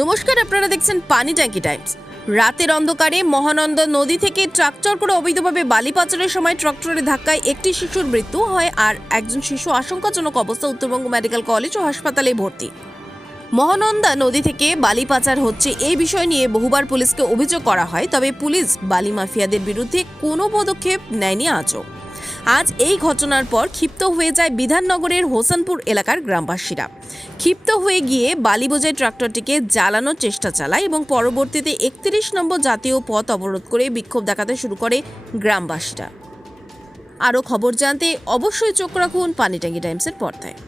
নমস্কার, আপনারা দেখছেন পানি ট্যাঙ্কি টাইমস। রাতের অন্ধকারে মহানন্দা নদী থেকে ট্রাক্টর করে অবৈধভাবে বালি পাচারের সময় ট্রাক্টরের ধাক্কায় একটি শিশুর মৃত্যু হয় আর একজন শিশু আশঙ্কাজনক অবস্থা উত্তরবঙ্গ মেডিকেল কলেজ ও হাসপাতালে ভর্তি। মহানন্দা নদী থেকে বালি পাচার হচ্ছে এই বিষয় নিয়ে বহুবার পুলিশকে অভিযোগ করা হয়, তবে পুলিশ বালি মাফিয়াদের বিরুদ্ধে কোনো পদক্ষেপ নেয়নি আজও। আজ এই ঘটনার পর ক্ষিপ্ত হয়ে যায় বিধাননগরের হোসেনপুর এলাকার গ্রামবাসীরা। ক্ষিপ্ত হয়ে গিয়ে বালি বোঝাই ট্রাক্টরটিকে জ্বালানোর চেষ্টা চালায় এবং পরবর্তীতে একত্রিশ নম্বর জাতীয় পথ অবরোধ করে বিক্ষোভ দেখাতে শুরু করে গ্রামবাসীরা। আরও খবর জানতে অবশ্যই চোখ রাখুন পানিটাঙ্গি টাইমসের পর্দায়।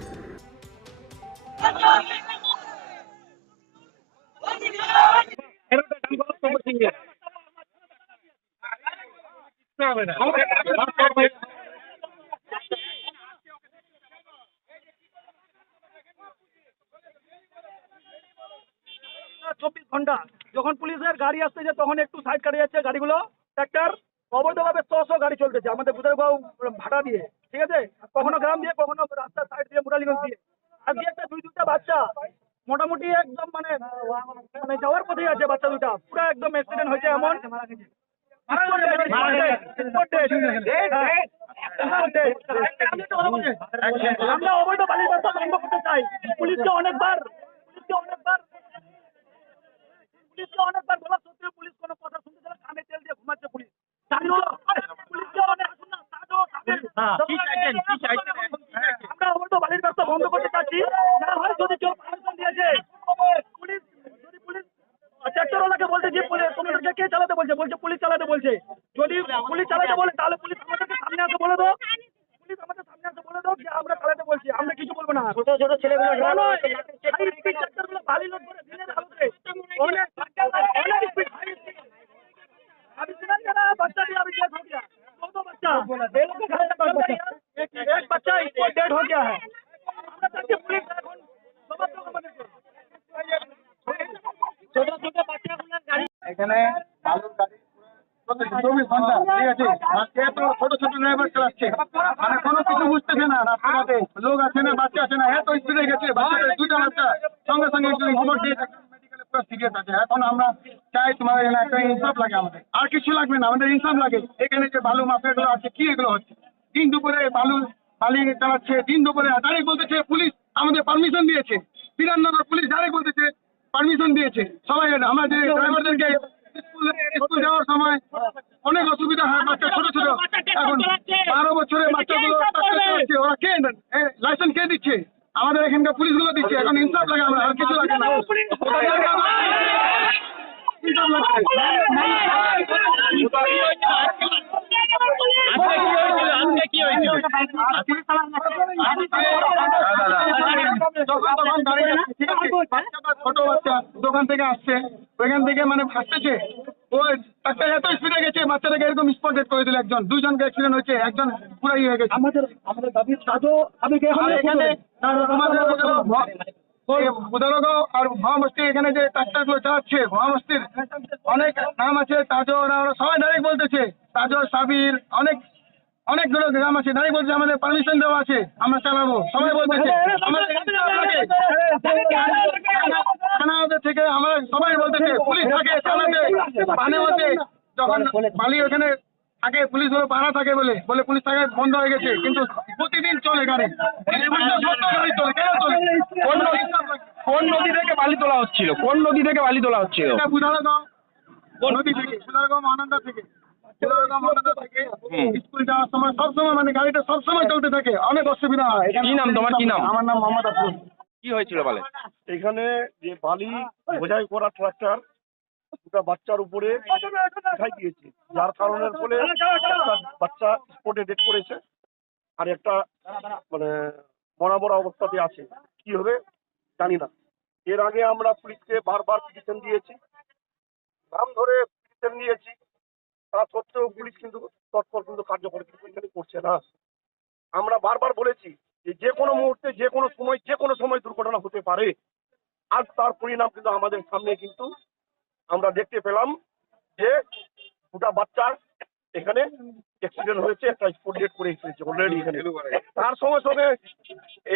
চব্বিশ ঘণ্টা। যখন পুলিশের গাড়ি আসতেছে, তখন একটু সাইড কাটে যাচ্ছে গাড়িগুলো। ট্রাক্টর অবৈধভাবে শ গাড়ি চলতেছে, আমাদের বুধারগাঁও ভাড়া দিয়ে, ঠিক আছে? কখনো গ্রাম দিয়ে, কখনো রাস্তার সাইড দিয়ে, মুরালিগঞ্জ দিয়ে। আজকে একটা দুই দুটা বাচ্চা, মোটামুটি একদম মানে মানে যাওয়ার পথেই আছে বাচ্চা দুটা পুরো একদম অ্যাক্সিডেন্ট হয়েছে এমন। আমরা অবৈধ বালির ব্যবসা বন্ধ করতে চাই। পুলিশকে অনেকবার পুলিশকে অনেকবার পুলিশকে অনেকবার বলা সত্ত্বেও পুলিশ কোনো কথা শুনতেছে না কানে তেল দিয়ে ঘুমাচ্ছে পুলিশ। জানো পুলিশকে অনেক আসুন না সাজো কি চাইছেন? কি চাইছেন? এখন কি চাইছেন? আমরা অবৈধ বালির ব্যবসা বন্ধ করতে চাচ্ছি। না হয় যদি কেউ পারমিশন দিয়েছে। পুলিশ যদি পুলিশ ট্রাক্টরওয়ালাকে বলতে যে তোমাদেরকে কে চালাতে বলছে? বলছে পুলিশ চালাতে বলছে। যদি পুলিশ চালাতে বলে তাহলে পুলিশ আমাদেরকে সামনে আসে বলে দাও। পুলিশ আমাদের সামনে আসে বলে দাও যে আমরা চালাতে বলছি আমরা কিছু বলব না। ছোট ছোট ছেলেগুলো एक एक बच्चा इसको डेड हो गया है আমরা চাচ্ছি পুলিশ এখন সমস্ত আমাদেরকে ছোট ছোট বাচ্চাগুলোর গাড়ি এখানে বালুর গাড়ি প্রত্যেক চব্বিশ ঘন্টা ঠিক আছে আজকে তো ছোট ছোট ড্রাইভার চালাচ্ছে মানে কোনো কিছু বুঝতেছে না রাস্তাঘাটে লোক আছে না বাচ্চা আছে না এত স্পিডে গেছে বাচ্চা দুটা বাচ্চা সঙ্গে সঙ্গে একটু খবর দিয়ে মেডিকেলে পুরো সিরিয়াস আছে এখন আমরা চাই তোমার একটা ইনসাফ লাগে আমাদের। আর কিছু লাগবে না, আমাদের ইনসাফ লাগে। এখানে যে বালু মাফিয়াগুলো আছে, কি এগুলো হচ্ছে? দিন দুপুরে বালু বালি চালাচ্ছে, দিন দুপুরে ডাইরেক্ট বলতেছে, পুলিশ আমাদের পারমিশন দিয়েছে। বিধাননগর পুলিশ ডাইরেক্ট বলতেছে পারমিশন দিয়েছে। সবাই আমাদের যে ড্রাইভারদেরকে স্কুল যাওয়ার সময় অনেক অসুবিধা হয় বাচ্চা ছোট ছোট এখন বারো বছরের বাচ্চাগুলো ট্রাক্টর চালাচ্ছে ওরা কে লাইসেন্স কে দিচ্ছে আমাদের এখানকার পুলিশগুলো দিচ্ছে এখন ইনসাফ লাগে আমরা আর কিছু লাগে না ইনসাফ লাগছে আজকে কি হয়েছিল? যখন তখন দাঁড়িয়ে আছে, ঠিক আছে? বাচ্চাটা ছোট বাচ্চা দোকান থেকে আসছে ওইখান থেকে মানে ভাসতেছে ডেট করে দিল একজন দুজনকে অ্যাক্সিডেন্ট হয়েছে একজন পুরো ইয়ে হয়ে গেছে আমাদের আমাদের দাবি এখানে যে ট্রাক্টরগুলো চালাচ্ছে ভবামস্তির অনেক নাম আছে তাজো ওরা ওরা সবাই ডাইরেক্ট বলতেছে তাজো সাবির অনেক অনেকগুলো গ্রাম আছে ডাইরেক্ট বলছে আমাদের পারমিশন দেওয়া আছে আমরা চালাবো সবাই বলতেছে আমাদের থেকে আমরা সবাই বলতেছে পুলিশ থাকে চালাতে পানে যখন বালি ওখানে থাকে পুলিশগুলো পাড়া থাকে বলে বলে পুলিশ থাকে বন্ধ হয়ে গেছে কিন্তু প্রতিদিন চলে গাড়ি। চলে কেন চলে কোন নদী থেকে বালি তোলা হচ্ছিল? কোন নদী থেকে বালি তোলা হচ্ছিল? বুধারগাঁও নদী থেকে বুধারগাঁও মহানন্দা থেকে। বুধারগাঁও মহানন্দা থেকে। স্কুল যাওয়ার সময় সবসময় মানে গাড়িটা সবসময় চলতে থাকে। অনেক অসুবিধা হয়। এখানে কি নাম তোমার, কি নাম? আমার নাম মোহাম্মদ আফরুল। কি হয়েছিল বলে? এখানে যে বালি বোঝাই করা ট্রাক্টর দুটা বাচ্চার উপরে উঠাই দিয়েছে। যার কারণের ফলে বাচ্চা স্পটে ডেট করেছে আর একটা মানে মরা মরা অবস্থাতে আছে। কি হবে? জানি না। এর আগে আমরা পুলিশকে বারবার পিটিশন দিয়েছি। নাম ধরে দিয়েছি তা সত্ত্বেও পুলিশ কিন্তু তৎপর কিন্তু কার্যকরী করছে না। আমরা বারবার বলেছি যে যে কোনো মুহূর্তে, যে কোনো সময়, যে কোনো সময় দুর্ঘটনা হতে পারে। আজ তার পরিণাম কিন্তু আমাদের সামনে কিন্তু আমরা দেখতে পেলাম যে দুটা বাচ্চার এখানে অ্যাক্সিডেন্ট হয়েছে, একটা স্পট ডেট করে ফেলেছে অলরেডি এখানে। তার সঙ্গে সঙ্গে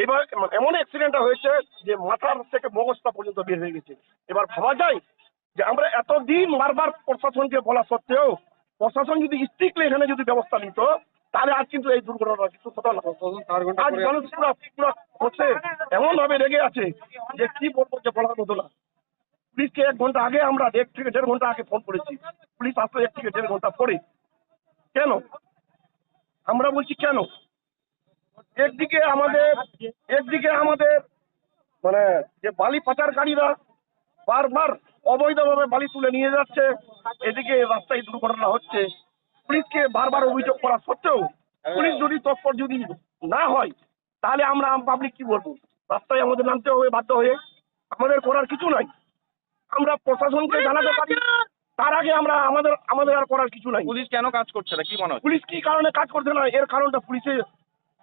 এইবার এমন অ্যাক্সিডেন্টটা হয়েছে যে মাথার থেকে মগজটা পর্যন্ত বের হয়ে গেছে। এবার ভাবা যায় যে আমরা এতদিন বারবার প্রশাসনকে বলা সত্ত্বেও প্রশাসন যদি স্ট্রিক্টলি এখানে যদি ব্যবস্থা নিত তাহলে আজ কিন্তু এই দুর্ঘটনা কিছু হতো না। আজ মানুষ পুরো পুরো হচ্ছে এমন ভাবে রেগে আছে যে কি বলব যে বলার মতো না। পুলিশকে এক ঘণ্টা আগে আমরা এক থেকে দেড় ঘণ্টা আগে ফোন করেছি। পুলিশ আসলো এক থেকে দেড় ঘণ্টা পরে। কেন? আমরা বলছি কেন? একদিকে আমাদের একদিকে আমাদের মানে যে বালি পাচারকারীরা বারবার অবৈধভাবে বালি তুলে নিয়ে যাচ্ছে। এদিকে রাস্তায় দুর্ঘটনা হচ্ছে। পুলিশকে বারবার অভিযোগ করা সত্ত্বেও পুলিশ যদি তৎপর যদি না হয় তাহলে আমরা পাবলিক কি বলব? রাস্তায় আমাদের নামতে হবে বাধ্য হয়ে। আমাদের করার কিছু নাই। আমরা প্রশাসনকে জানাতে পারি। তার আগে আমরা আমাদের আমাদের আর করার কিছু নাই। পুলিশ কেন কাজ করছে না? কি মনে হচ্ছে? পুলিশ কি কারণে কাজ করছে না? এর কারণটা পুলিশে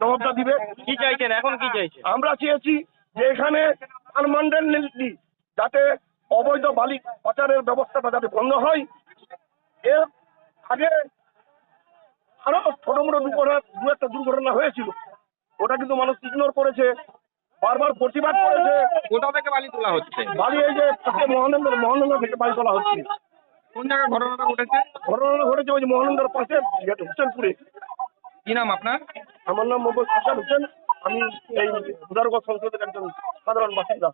জবাবটা দিবে। কি চাইছেন? এখন কি চাইছেন? আমরা চেয়েছি যে এখানে যাতে অবৈধ বালি পাচারের ব্যবস্থাটা যাতে বন্ধ হয় এর আগে আরও ছোট মোটো দুর্ঘটনা দু একটা দুর্ঘটনা হয়েছিল। ওটা কিন্তু মানুষ ইগনোর করেছে বারবার প্রতিবাদ করেছে। কোথা থেকে বালি তোলা হচ্ছে? বাড়ি এই যে পাশে মহানন্দ মহানন্দ থেকে বাড়ি তোলা হচ্ছে। কোন জায়গায় ঘটনাটা ঘটেছে? ঘটনা ঘটেছে ওই যে পাশে হোসেনপুরে। কি নাম আপনার? আমার নাম মোহাম্মদ হাসান হোসেন। আমি এই উদারগঞ্জ সংসদের একজন সাধারণ বাসিন্দা।